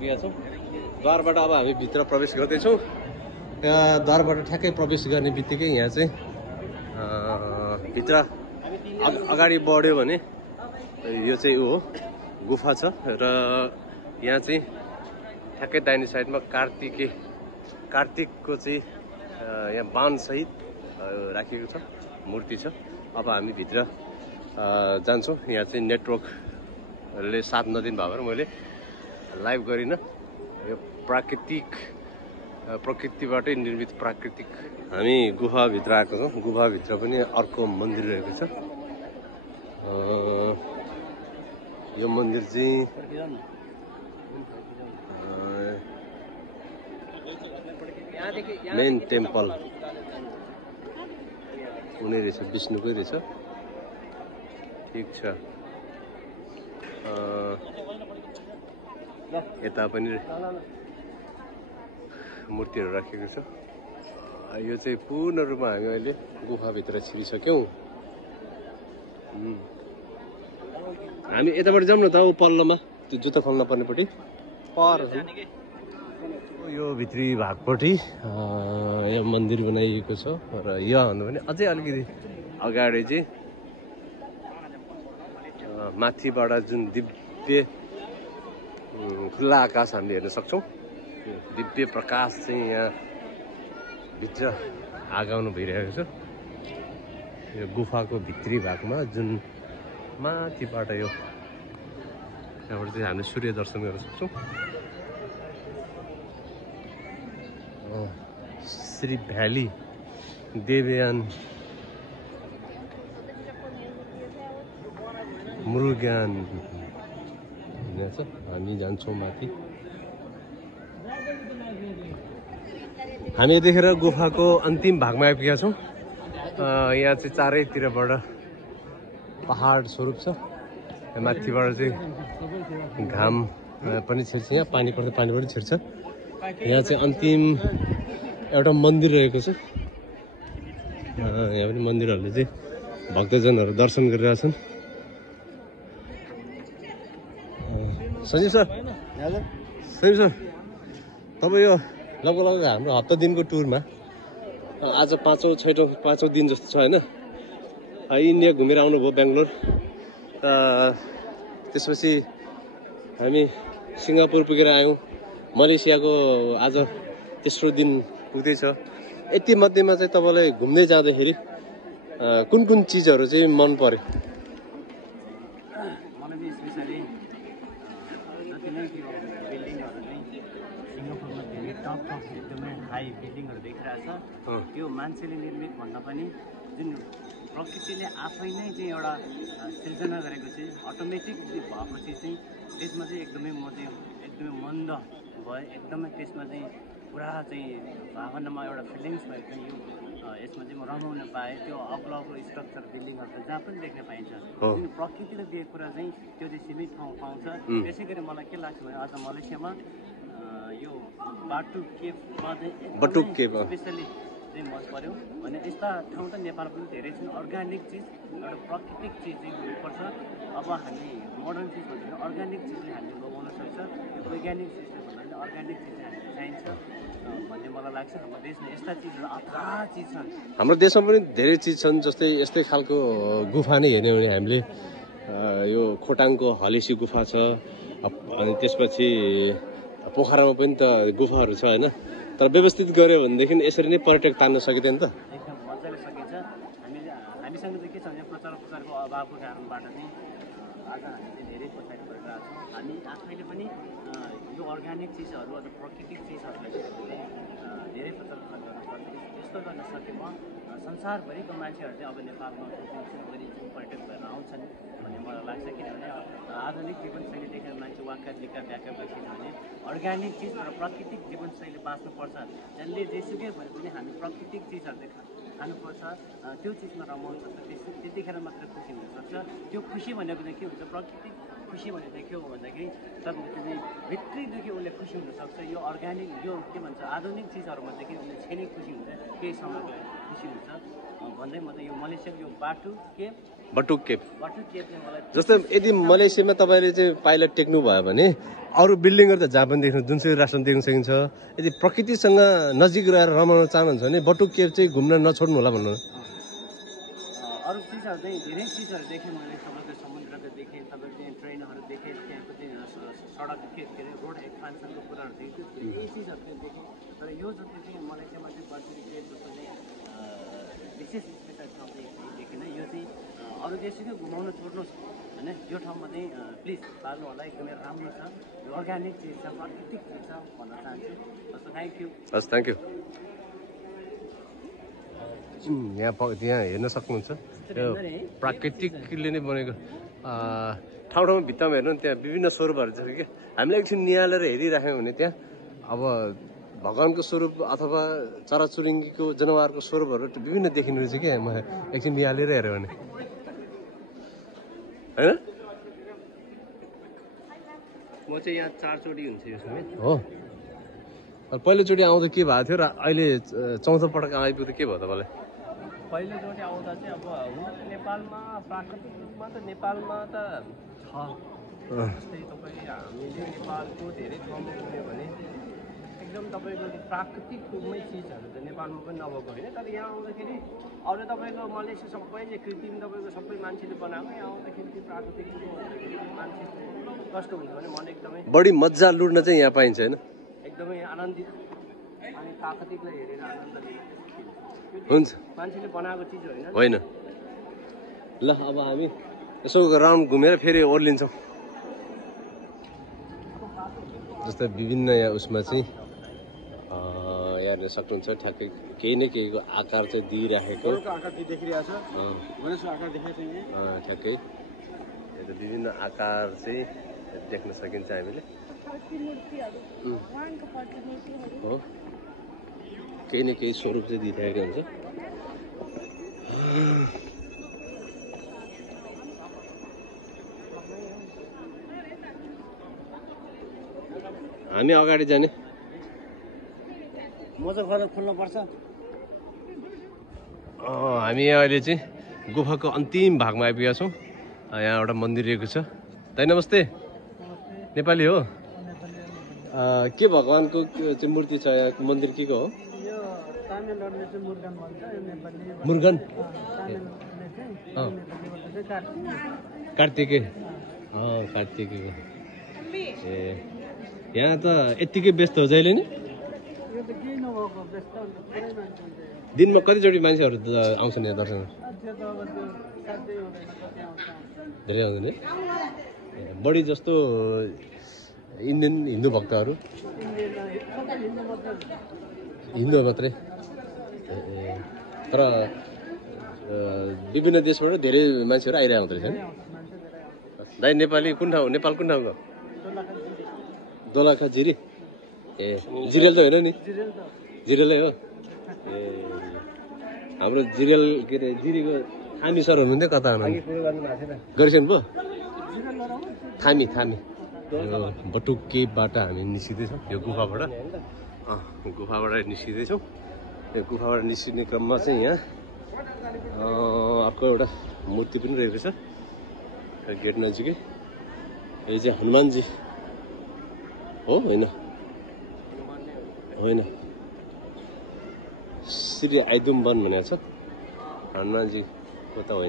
पुगेका छौँ द्वारबाट। अब हामी भित्र प्रवेश गर्दैछौँ। यहाँ द्वारबाट ठ्याक्कै प्रवेश गर्ने बित्तिकै यहाँ चाहिँ भित्र अगाडि बढ्यो भने यो चाहिँ हो गुफा छ र यहाँ चाहिँ ठ्याक्कै दाहिने साइडमा कार्तिकको चाहिँ यहाँ बाणसहित राखिएको छ, मूर्ति छ। अब हामी भित्र जान्छौँ। यहाँ चाहिँ नेटवर्कले साथ नदिनु भएर मैले लाइभ गरिनँ। यो प्रकृतिबाटै निर्मित प्राकृतिक। हामी गुफाभित्र आएको छौँ। गुफाभित्र पनि अर्को मन्दिर रहेको छ। यो मन्दिर चाहिँ मेन टेम्पल हुने रहेछ, विष्णुकै रहेछ। ठिक छ। यता पनि मूर्तिहरू राखेको छ। यो चाहिँ पूर्ण रूपमा हामी अहिले गुफाभित्र छिरिसक्यौँ। हामी यताबाट जाउँ न त, पल्लोमा त्यो जुत्ता खोल्न पर्नेपट्टि पर। यो भित्री भागपट्टि यहाँ मन्दिर बनाइएको छ र यहाँ भन्दा पनि अझै अलिकति अगाडि चाहिँ माथिबाट जुन दिव्य खुल्ला आकाश हामीले हेर्न सक्छौँ। दिव्य प्रकाश चाहिँ यहाँ भित्र आगाउनु भइरहेको छ। यो गुफाको भित्री भागमा जुन माथिबाट यो त्यहाँबाट चाहिँ हामीले सूर्य दर्शन गर्न सक्छौँ। श्री भ्याली देवयान मुरुगान छ। हामी जान्छौँ माथि। हामी यतिखेर गुफाको अन्तिम भागमा आइपुगेका छौँ। यहाँ चाहिँ चारैतिरबाट पहाड स्वरूप छ। माथिबाट चाहिँ घाम पनि छिर्छ, यहाँ पानी पर्छ, पानी पनि छिर्छ। यहाँ चाहिँ अन्तिम एउटा मन्दिर रहेको छ। यहाँ पनि मन्दिरहरूले चाहिँ भक्तजनहरू दर्शन गरिरहेछन्। सञ्जीव सर, तपाईँ यो लगभग हाम्रो हप्ता दिनको टुरमा आज पाँचौँ दिन जस्तो छ होइन? इन्डिया घुमेर आउनुभयो, बेङ्गलोर। त्यसपछि हामी सिङ्गापुर पुगेर आयौँ। मलेसियाको आज तेस्रो दिन पुग्दैछ। यति मध्येमा चाहिँ तपाईँलाई घुम्दै जाँदाखेरि कुन कुन चिजहरू चाहिँ मन पर्यो? एकदमै हाई बिल्डिङहरू देखिरहेछ। त्यो मान्छेले निर्मित भन्दा पनि जुन प्रकृतिले आफै नै चाहिँ एउटा सिर्जना गरेको चाहिँ अटोमेटिक भएको चिज चाहिँ त्यसमा चाहिँ एकदमै म चाहिँ एकदमै मन्द भयो। एकदमै त्यसमा चाहिँ पुरा चाहिँ भावनामा एउटा फिलिङ्स भयो। चाहिँ यो यसमा चाहिँ म रमाउन पाएँ। त्यो अग्लो स्ट्रक्चर बिल्डिङहरू जहाँ पनि देख्न पाइन्छ। जुन प्रकृतिले दिएको कुरा चाहिँ त्यो चाहिँ सीमित ठाउँ पाउँछ। त्यसै गरी मलाई के लाग्छ भने आज मलेसियामा यो बाटुक केभमा चाहिँ स्पेसली चाहिँ मन पर्यो। भने यस्ता ठाउँ त नेपाल पनि धेरै छन्। अर्ग्यानिक चिज, एउटा प्राकृतिक चिज चाहिँ हुनुपर्छ। अब हामी मोडर्न चिज भन्दा अर्ग्यानिक चिजले हामीले लगाउन सक्छ। वैज्ञानिक चिजले भन्दा अर्ग्यानिक चिज हामीले चाहिन्छ भन्ने मलाई लाग्छ। हाम्रो देशमा यस्ता चिजहरू अथाह चिज छन्। हाम्रो देशमा पनि धेरै चिज छन्। जस्तै यस्तै खालको गुफा नै हेर्ने भने हामीले यो खोटाङको हलेसी गुफा छ। अनि त्यसपछि पोखरामा पनि त गुफाहरू छ होइन? तर व्यवस्थित गऱ्यो भनेदेखि यसरी नै पर्यटक तान्न सकिँदैन त? एकदम मजाले सकिन्छ। हामीसँग चाहिँ के छ भने प्रचारको अभावको कारणबाट चाहिँ आज हामी चाहिँ धेरै पछाडि परिरहेको छौँ। हामी आफैले पनि यो अर्ग्यानिक चिजहरू अथवा प्राकृतिक चिजहरूलाई धेरै प्रचार गर्नुपर्छ। यस्तो गर्न सकेमा संसारभरिको मान्छेहरू चाहिँ अब नेपालमा पर्यटक भएर आउँछन् भन्ने मलाई लाग्छ। किनभने आधुनिक जीवनशैली देखेर मान्छे वाक्का लिक्का व्याख्या भयो। किनभने अर्ग्यानिक चिज र प्राकृतिक जीवनशैली बाँच्नुपर्छ। जसले जेसुकै भने पनि हामी प्राकृतिक चिजहरू खानुपर्छ। त्यो चिजमा रमाउनु सक्छ। त्यतिखेर मात्र खुसी हुनसक्छ। त्यो खुसी भनेको चाहिँ के हुन्छ? प्राकृतिक खुसी भनेको के हो भन्दाखेरि तपाईँको चाहिँ भित्रैदेखि उसले खुसी हुनसक्छ। यो अर्ग्यानिक यो के भन्छ आधुनिक चिजहरूमध्येदेखि उसले छेनै खुसी हुन्छ, केही समयको खुसी हुन्छ भन्दै म त यो मलेसियाको यो बटुक केभ मलाई जस्तै यदि मलेसियामा तपाईँले चाहिँ पाइलट टेक्नु भयो भने अरू बिल्डिङहरू त जहाँ पनि देख्नु जुनसुकै राष्ट्रमा देख्न सकिन्छ। यदि प्रकृतिसँग नजिक रहेर रमाउन चाहनुहुन्छ भने बटुक केभ चाहिँ घुम्न नछोड्नु होला भन्नु। अरू चिजहरू चाहिँ धेरै चिजहरू देखेँ मैले, तपाईँको समुद्रको देखेँ, तपाईँको त्यहाँ ट्रेनहरू देखेँ, त्यहाँको चाहिँ सडक के अरे रोड एक्सपान्सनको कुराहरू देखेँ, यही चिजहरू चाहिँ देखेँ। तर यो जति चाहिँ मलेसियामा चाहिँ बटुक केभ जस्तो चाहिँ विशेष स्पेसल ठाउँ चाहिँ देखेन। यो चाहिँ अरू जेसुकै घुमाउन छोड्नुहोस् होइन, यो ठाउँमा चाहिँ प्लिज पाल्नु होला, एकदमै राम्रो छ, यो अर्ग्यानिक चिज छ, प्राकृतिक चिज छ भन्न चाहन्छु। हस् थ्याङ्क यू। हस् थ्याङ्क यू। यहाँ हेर्न सक्नुहुन्छ यो प्राकृतिकले नै बनेको ठाउँ ठाउँमा भित्तामा हेर्नु त्यहाँ विभिन्न स्वरूपहरू छ कि हामीले एकछिन निहालेर हेरिराख्यौँ भने त्यहाँ अब भगवानको स्वरूप अथवा चराचुरुङ्गीको जनावरको स्वरूपहरू विभिन्न देखिनु रहेछ क्या। म एकछिन निहालेर हेऱ्यो भने होइन। म चाहिँ यहाँ 4 चोटि हुन्छ यो समय हो। पहिलोचोटि आउँदा के भएको थियो र अहिले चौथो पटक आइपुग्दा के भयो तपाईँलाई? पहिलोचोटि आउँदा चाहिँ अब नेपालमा प्राकृतिक रूपमा त नेपालमा त छ, जस्तै तपाईँले हामीले नेपालको धेरै ठाउँमा घुम्यो भने एकदम तपाईँको प्राकृतिक रूपमै चिजहरू त नेपालमा पनि नभएको होइन। तर यहाँ आउँदाखेरि अरू तपाईँको मलेसिया सबै नै कृत्रिम तपाईँको सबै मान्छेले बनाएको, यहाँ आउँदाखेरि त्यो प्राकृतिक मान्छे कस्तो हुन्छ भने मन एकदमै बढी मजा लुट्न चाहिँ यहाँ पाइन्छ होइन, एकदमै आनन्दित अनि प्राकृतिकलाई हेरेर आनन्द हुन्छ। मान्छेले बनाएको चिज होइन। ल अब हामी यसो राउन्ड घुमेर फेरि ओर्लिन्छौँ। जस्तै विभिन्न यहाँ उसमा चाहिँ हेर्न सक्नुहुन्छ ठ्याक्कै केही न केहीको आकार चाहिँ दिइराखेको ठ्याक्कै विभिन्न आकार चाहिँ देख्न सकिन्छ हामीले हो। केही न केही स्वरूप चाहिँ दिइरहेको हुन्छ। हामी अगाडि जाने खोल्नुपर्छ। हामी अहिले चाहिँ गुफाको अन्तिम भागमा आइपुगेका छौँ। यहाँ एउटा मन्दिर रहेको छ। दाइ नमस्ते, नेपाली हो? के भगवानको चाहिँ मूर्ति छ यहाँ? मन्दिर के को हो? मुर्गन कार्तिके कार्तिके ए यहाँ त यत्तिकै व्यस्त हो जहिले नि? दिनमा कतिचोटि मान्छेहरू आउँछन् यहाँ दर्शन? धेरै आउँदैन है? बढी जस्तो इन्डियन हिन्दू भक्तहरू? हिन्दू मात्रै? तर विभिन्न देशबाट धेरै मान्छेहरू आइरहेको हुँदो रहेछ नि? दाइ नेपाली कुन ठाउँ? नेपाल कुन ठाउँको? दोलखा जिरी? ए जिरेल त होइन नि? जिरेलै हो? ए हाम्रो जिरेल के अरे जिरीको थामी सर हुनुहुन्थ्यो, कता हुनुहुन्थ्यो? गरिसक्नु भयो? थामी यो बटुक केभबाट हामी निस्किँदैछौँ यो गुफाबाट। गुफाबाट निस्किँदैछौँ। यो गुफाबाट निस्किने क्रममा चाहिँ यहाँ अर्को एउटा मूर्ति पनि रहेको छ गेट नजिकै। यो चाहिँ हनुमानजी हो? होइन श्री आइदुम्बन भनेको छ, हनुमानजीको त होइन।